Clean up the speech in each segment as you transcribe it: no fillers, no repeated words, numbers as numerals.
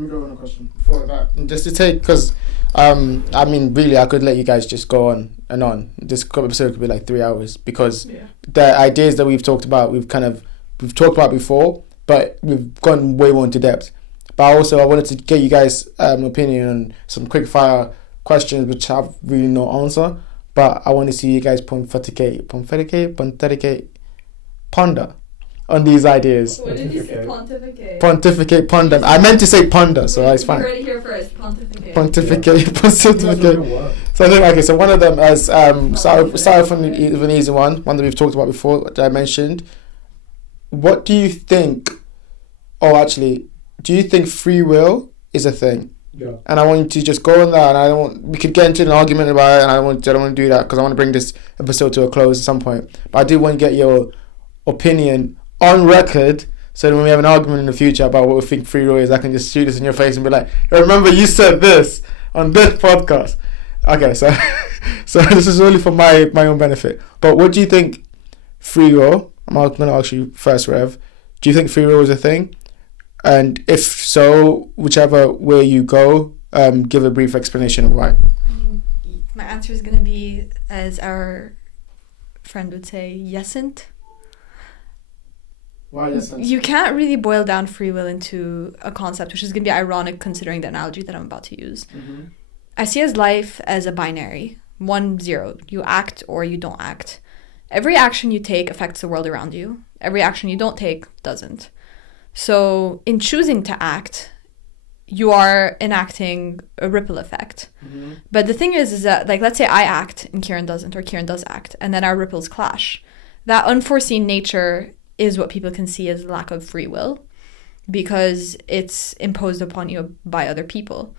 Let me go on a question before that. Just to take, because, I mean, really, I could let you guys just go on and on. This episode could be like 3 hours, because the ideas that we've talked about, we've talked about before, but we've gone way more into depth. But I wanted to get you guys an opinion on some quick fire questions which have really no answer. But I want to see you guys pontificate, ponder on these ideas. What did you say? Pontificate. Pontificate, ponder. I meant to say ponder, so it's fine. You heard it here first. Pontificate. Pontificate. So I think, okay, so one of them as start from an easy one that we've talked about before, that I mentioned. What do you think? Oh, actually, do you think free will is a thing? Yeah. And I want you to just go on that, and we could get into an argument about it, and I don't want to do that because I want to bring this episode to a close at some point. But I do want to get your opinion on record, so that when we have an argument in the future about what we think free will is, I can just shoot this in your face and be like, remember you said this on this podcast. Okay, so this is only for my own benefit. But what do you think free will? I'm going to ask you first, Rev. Do you think free will is a thing? And if so, whichever way you go, give a brief explanation of why. My answer is going to be, as our friend would say, yesn't. Why yesn't? You can't really boil down free will into a concept, which is going to be ironic considering the analogy that I'm about to use. Mm-hmm. I see life as a binary, 1-0. You act or you don't act. Every action you take affects the world around you. Every action you don't take doesn't. So in choosing to act, you are enacting a ripple effect. Mm-hmm. But the thing is that, like, let's say I act and Kieran doesn't, or Kieran does act, and then our ripples clash. That unforeseen nature is what people can see as lack of free will, because it's imposed upon you by other people.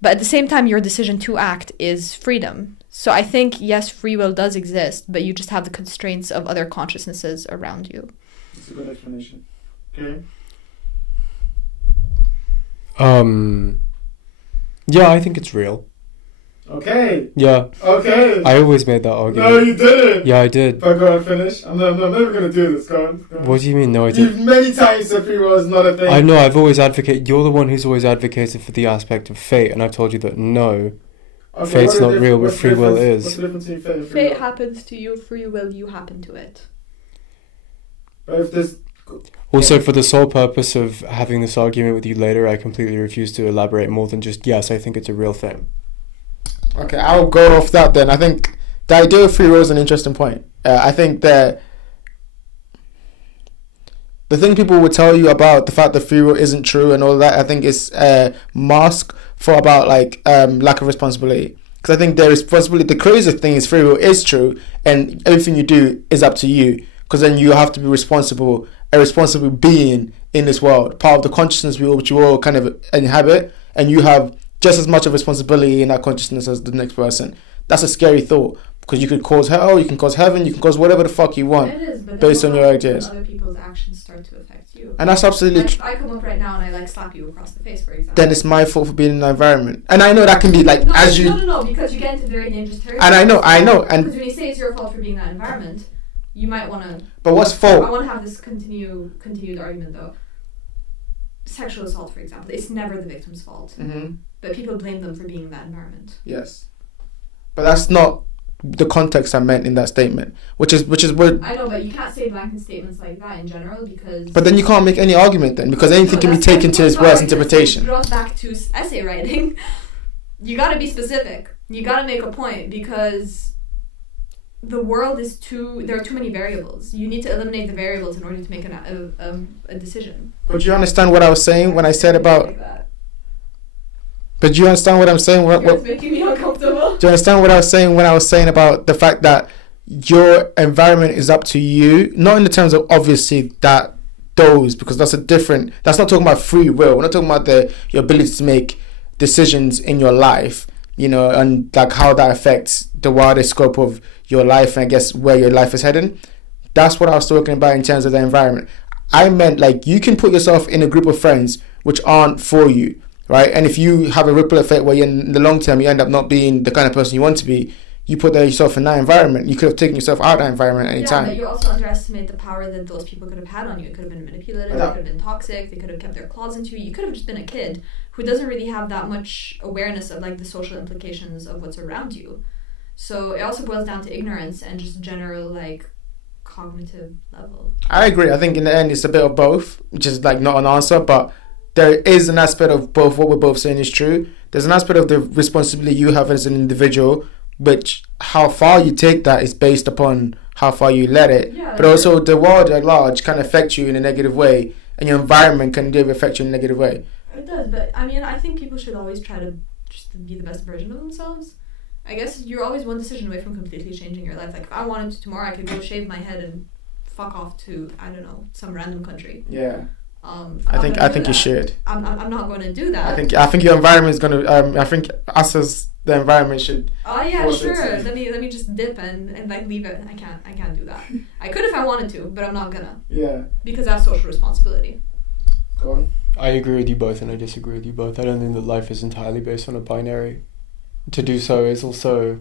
But at the same time, your decision to act is freedom. So I think, yes, free will does exist, but you just have the constraints of other consciousnesses around you. That's a good explanation. Okay. Yeah, I think it's real. Okay. Yeah. Okay. I always made that argument. No, you didn't. Yeah, I did. But go on, finish. I'm never going to do this. Go on. What do you mean? No, I You've didn't. many times said free will is not a thing. I know, I've always advocated... You're the one who's always advocated for the aspect of fate, and I've told you that no, Okay, fate's not real, but free will is. What's the difference between fate and free Fate will? happens to you, free will, you happen to it. But if there's... Also, for the sole purpose of having this argument with you later, I completely refuse to elaborate more than just, yes, I think it's a real thing. Okay, I'll go off that then. I think the idea of free will is an interesting point. I think that the thing people would tell you about the fact that free will isn't true and all that, I think is a mask for about like lack of responsibility. Because I think the crazy thing is free will is true, and everything you do is up to you. Because then you have to be responsible, a responsible being in this world, part of the consciousness which you all kind of inhabit, and you have just as much of responsibility in that consciousness as the next person. That's a scary thought, because you could cause hell, you can cause heaven, you can cause whatever the fuck you want. It is, but based on your ideas. Other people's actions start to affect you. And that's absolutely Like, if I come up right now and I like slap you across the face, for example. then it's my fault for being in the environment. And I know that can be like, No, as you... No, because you get into very dangerous territory. And I know, and... Because when you say it's your fault for being in that environment, you might want to... But what's I fault? want to have this continued argument, though. Sexual assault, for example, it's never the victim's fault. Mm-hmm. But people blame them for being in that environment. Yes. But that's not the context I meant in that statement, which is what... I know, but you can't say blanket statements like that in general, because... But then you can't make any argument then, because anything can be taken to its worst interpretation. Brought back to essay writing. You gotta be specific. You gotta make a point, because the world is there are too many variables. You need to eliminate the variables in order to make a decision. But do you understand what I was saying when I said about... Like that. But do you understand what I'm saying? It's making me uncomfortable. Do you understand what I was saying when I was saying about the fact that your environment is up to you? Not in the terms of obviously because that's that's not talking about free will. We're not talking about your ability to make decisions in your life, and like how that affects the wider scope of your life and I guess where your life is heading. That's what I was talking about in terms of the environment. I meant like you can put yourself in a group of friends which aren't for you. Right, and if you have a ripple effect where in the long term you end up not being the kind of person you want to be, you put yourself in that environment. You could have taken yourself out of that environment at any Yeah, time. but you also underestimate the power that those people could have had on you. It could have been manipulative, Yeah. it could have been toxic, they could have kept their claws into you. You could have just been a kid who doesn't really have that much awareness of like the social implications of what's around you. So it also boils down to ignorance and just general like cognitive level. I agree. I think in the end it's a bit of both, which is like not an answer, but there is an aspect of both. What we're both saying is true. There's an aspect of the responsibility you have as an individual, which how far you take that is based upon how far you let it. Yeah, But also the world at large can affect you in a negative way, and your environment can affect you in a negative way. it does, but I mean, I think people should always try to just be the best version of themselves. I guess you're always one decision away from completely changing your life. Like if I wanted to tomorrow, I could go shave my head and fuck off to, I don't know, some random country. Yeah, I'm I not think gonna I do think you that. should. I'm not going to do that. I think your environment is gonna. I think us as the environment should. Oh yeah, force it sure. to- Let me just dip and like leave it. I can't do that. I could if I wanted to, but I'm not gonna Yeah. because that's social responsibility. Go on. I agree with you both and I disagree with you both. I don't think that life is entirely based on a binary. To do so is also,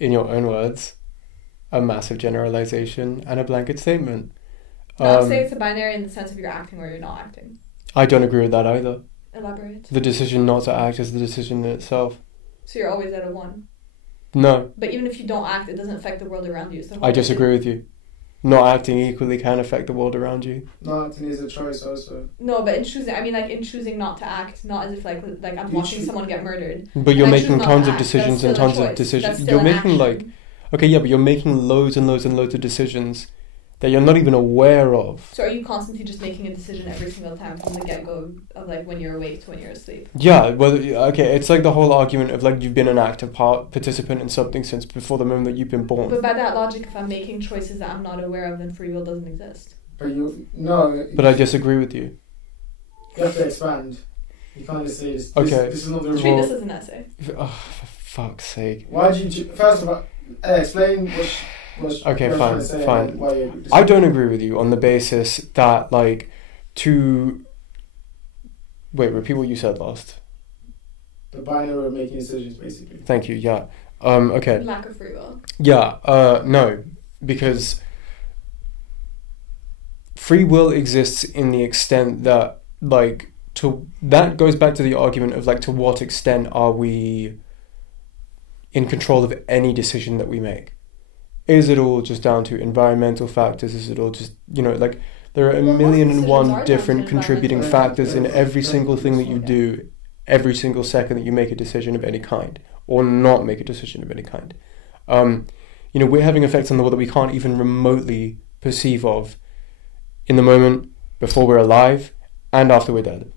in your own words, a massive generalization and a blanket statement. I would say it's a binary in the sense of you're acting or you're not acting. I don't agree with that either. Elaborate. The decision not to act is the decision in itself. So you're always at a 1. No, But even if you don't act, it doesn't affect the world around you. So I disagree with you. Not acting equally can affect the world around you. No, acting is a choice also. No, but in choosing, I mean, like in choosing not to act, not as if like I'm You watching choose- someone get murdered. But you're And I making choose not tons to of act. decisions That's and still a tons of choice. decisions. That's still You're an making like, action. okay, yeah, but you're making loads and loads and loads of decisions that you're not even aware of. So are you constantly just making a decision every single time from the get-go of like when you're awake to when you're asleep? Yeah, well, okay, it's like the whole argument of like you've been an active participant in something since before the moment that you've been born. But by that logic, if I'm making choices that I'm not aware of, then free will doesn't exist. But no. But I disagree with you. You have to expand. You can't just say this. Okay. This is not the Treat Well- this as an essay. Oh, for fuck's sake. Why did you? First of all, explain what. Okay, what fine, you're saying fine. and why you're I don't agree with you on the basis that like to... Wait, repeat what you said last. The binary of making decisions, basically. Thank you, yeah. Okay. Lack of free will. Yeah, no, because free will exists in the extent that, like, that goes back to the argument of, like, to what extent are we in control of any decision that we make? Is it all just down to environmental factors? Is it all just, like, there are a Well, most million and decisions are one down to different contributing environmental factors in every single thing that you do, every single second that you make a decision of any kind, or not make a decision of any kind. We're having effects on the world that we can't even remotely perceive of in the moment, before we're alive, and after we're dead.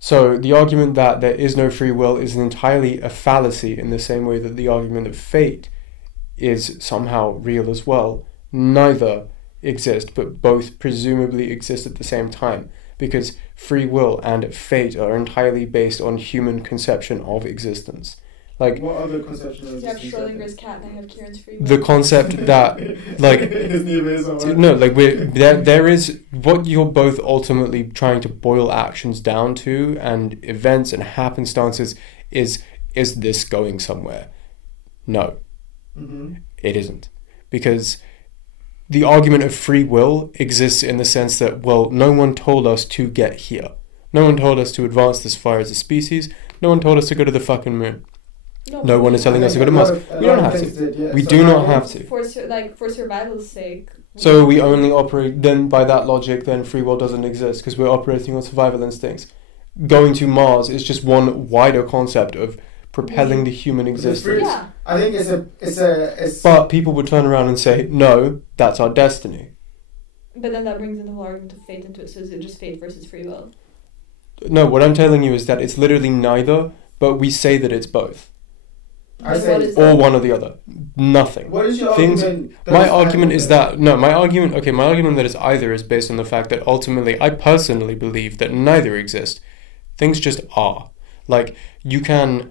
So the argument that there is no free will is entirely a fallacy, in the same way that the argument that fate is somehow real as well. Neither exist, but both presumably exist at the same time, because free will and fate are entirely based on human conception of existence. Like, What other conception of You have existence? Schrodinger's cat and I have Kieran's free will. the concept that, like, It's neither is or what. no, like there is what you're both ultimately trying to boil actions down to, and events and happenstances is this going somewhere? No, Mhm. it isn't, because the argument of free will exists in the sense that, well, no one told us to get here. No one told us to advance this far as a species. No one told us to go to the fucking moon. No one is telling us to go to Mars. We don't have to. We do not have to. For survival's sake. So we only operate, then by that logic, then free will doesn't exist because we're operating on survival instincts. Going to Mars is just one wider concept of propelling the human existence. Yeah. I think it's. But people would turn around and say, no, that's our destiny. But then that brings in the whole argument of fate into it. So is it just fate versus free will? No, what I'm telling you is that it's literally neither, but we say that it's both. I Then say what is Or that? one or the other. Nothing. What is your Things- argument? My argument is that, no, my argument that it's either is based on the fact that ultimately I personally believe that neither exist. Things just are. Like, you can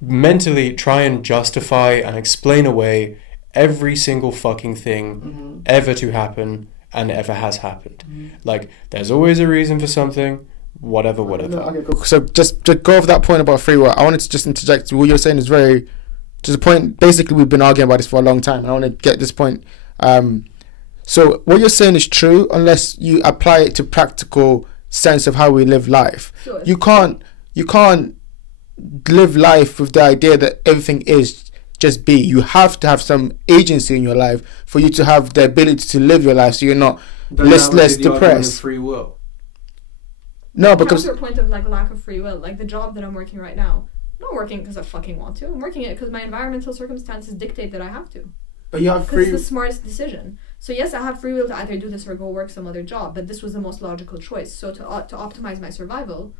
mentally try and justify and explain away every single fucking thing Mhm. ever to happen and ever has happened. Mhm. Like, there's always a reason for something, whatever. No, okay, cool. So just to go over that point about free will, I wanted to just interject. What you're saying is very to the point. Basically, we've been arguing about this for a long time, and I want to get this point. So what you're saying is true unless you apply it to practical sense of how we live life. Sure. You can't live life with the idea that everything is just be. You have to have some agency in your life for you to have the ability to live your life, so you're not less depressed. Free will. No, Comes because to a point of like lack of free will. Like the job that I'm working right now, I'm not working because I fucking want to. I'm working it because my environmental circumstances dictate that I have to. but you have Because it's the smartest decision. So yes, I have free will to either do this or go work some other job, but this was the most logical choice. So to optimize my survival,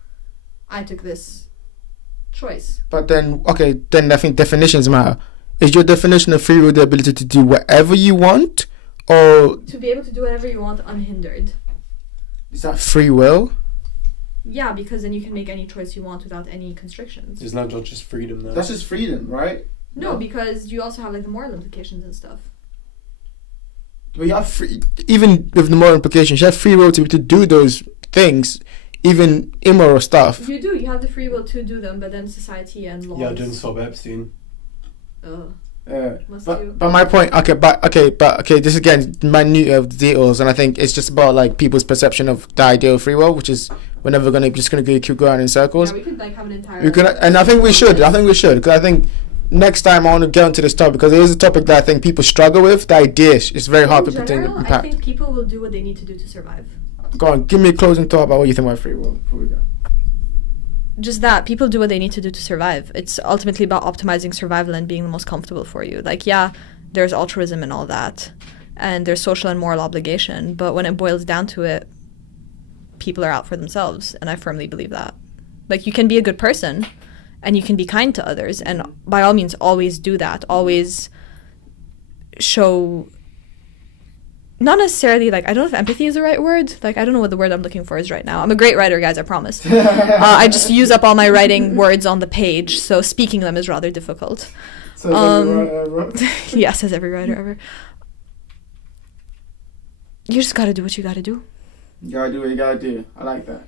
I took this choice. But then, okay, then I think definitions matter. Is your definition of free will the ability to do whatever you want, or To be able to do whatever you want unhindered. is that free will? Yeah, because then you can make any choice you want without any constrictions. It's not just freedom, though. That's just freedom, right? No, No. because you also have like the moral implications and stuff. But you have free, even with the moral implications, you have free will to do those things, even immoral stuff. You do. You have the free will to do them, but then society and laws. Yeah, don't stop Epstein. Ugh. Must But you? my point, okay, this again minute of details, and I think it's just about like people's perception of the idea of free will, which is we're never gonna keep going in circles. Yeah, we could like have an entire. We can, and I think we should. Because I think next time I want to get into this topic because it is a topic that I think people struggle with. The idea is very hard In to put general, in I impact. think people will do what they need to do to survive. Go on, give me a closing thought about what you think about free will before we go. Just that people do what they need to do to survive. It's ultimately about optimizing survival and being the most comfortable for you. Like, yeah, there's altruism and all that, and there's social and moral obligation, but when it boils down to it, people are out for themselves, and I firmly believe that. Like, you can be a good person and you can be kind to others, and by all means always do that. Always show, not necessarily, like, I don't know if empathy is the right word. Like, I don't know what the word I'm looking for is right now. I'm a great writer, guys, I promise. I just use up all my writing words on the page, so speaking them is rather difficult. Yeah, says every writer ever. You just gotta do what you gotta do. You gotta do what you gotta do. I like that.